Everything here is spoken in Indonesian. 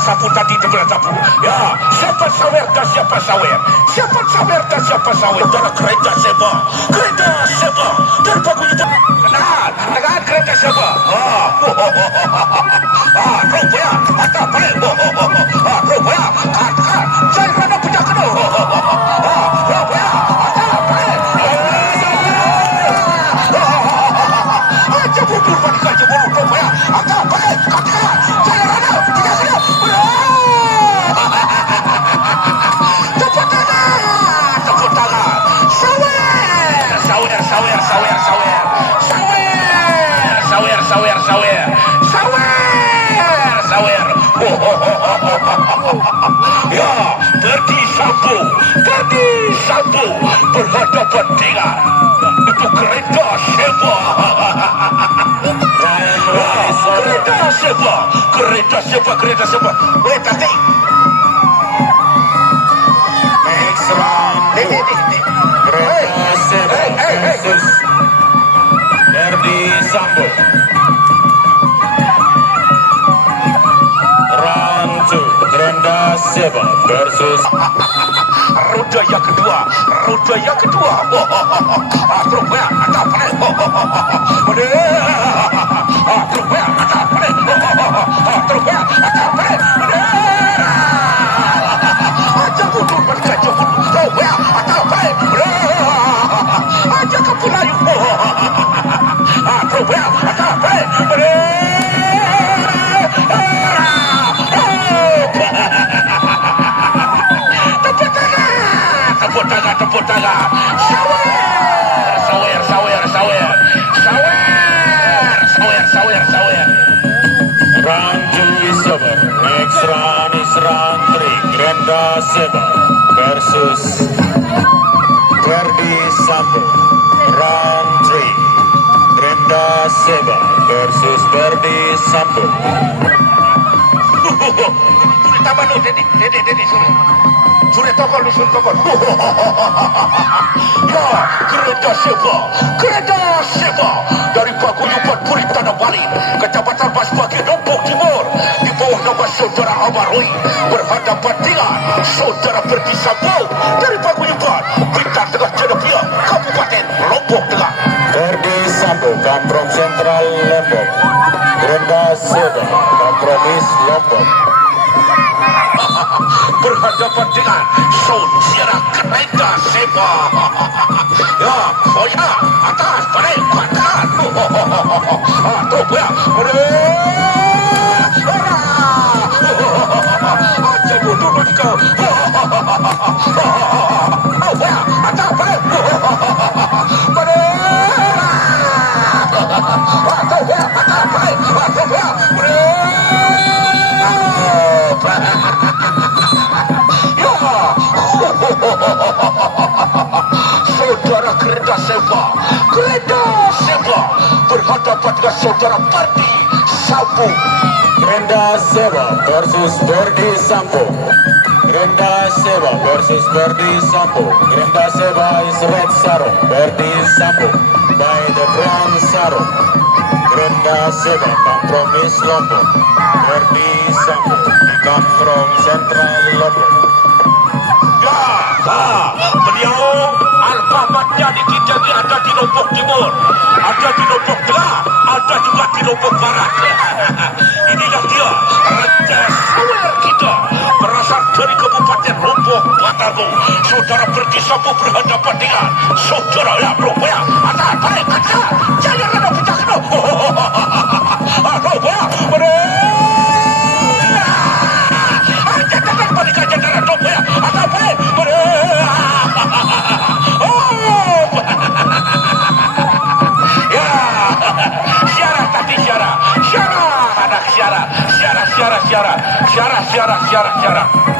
sapu tadi sebelah sapu. Ya, siapa sawer dan siapa sawer? Siapa sawer dan siapa sawer? Saudara kereta siapa? Kereta siapa? Terbangun itu. Kenal, dengan kereta siapa? Rupanya, ada balik. Rupanya, katakan, saya rada punya kedua. Rupanya, ada balik. Jebur panika jebur rupanya, ada balik. Katakan, saya rada punya kedua. Tepuk tangan. Sawer. Ya, terdi sapu berhadapan dengan itu kereta sewa. Kereta sewa. Wait, tadi. Next round, Kereta Sewa versus Ferdi Sambo. Round 2, Kereta Sewa versus Roda yang kedua. Rupanya ada balik. Rupanya ada balik. Aja butuh berkacau. Rupanya ada balik. Aja kepulayu. Rupanya ada balik. Tepuk tangan. Sawer. Round 2 is over. Next round is round 3, Kereta Sewa versus Ferdi Sambo. Round 3, Kereta Sewa versus Ferdi Sambo. Sudah tambah lu, Dedi, sudah tokol. Ya, kereta sewa dari Paguyuban Puri Tanah Bali, Kecamatan Basbagi, Lombok Timur, di bawah nama saudara Amaroi, berhadapan dengan saudara Ferdi Sambo dari Paguyuban, Bintang Tengah Cenepia, Kabupaten Lombok Tengah. Ferdi Sambo come from Central Lombok. Kereta Sewa come from East Lombok. Berhadapan dengan saudara kereta sewa. Ya, koyak atas balik kanan. Tuh ya, aja mundur lagi kau. Ya, atas balik. Tuh ya, atas balik. Tuh ya, saudara kereta sewa berhadapan dengan saudara Ferdi Sambo. Kereta Sewa versus Ferdi Sambo. Kereta Sewa versus Ferdi Sambo. Kereta Sewa is red sarung. Ferdi Sambo by the brown sarung. Kereta Sewa come from East Lombok. Ferdi Sambo come from Central Lombok. Beliau alfabatnya di Kijang ada di Lombok Timur, ada di Lombok Tengah, ada juga di Lombok Barat. Inilah dia Raja Sawer kita, berasal dari Kabupaten Lombok Batago. Saudara Ferdi Sambo berhadapan dengan saudara yang rupanya ada balik kata, jangan ada pecah kena. Rupanya syarah.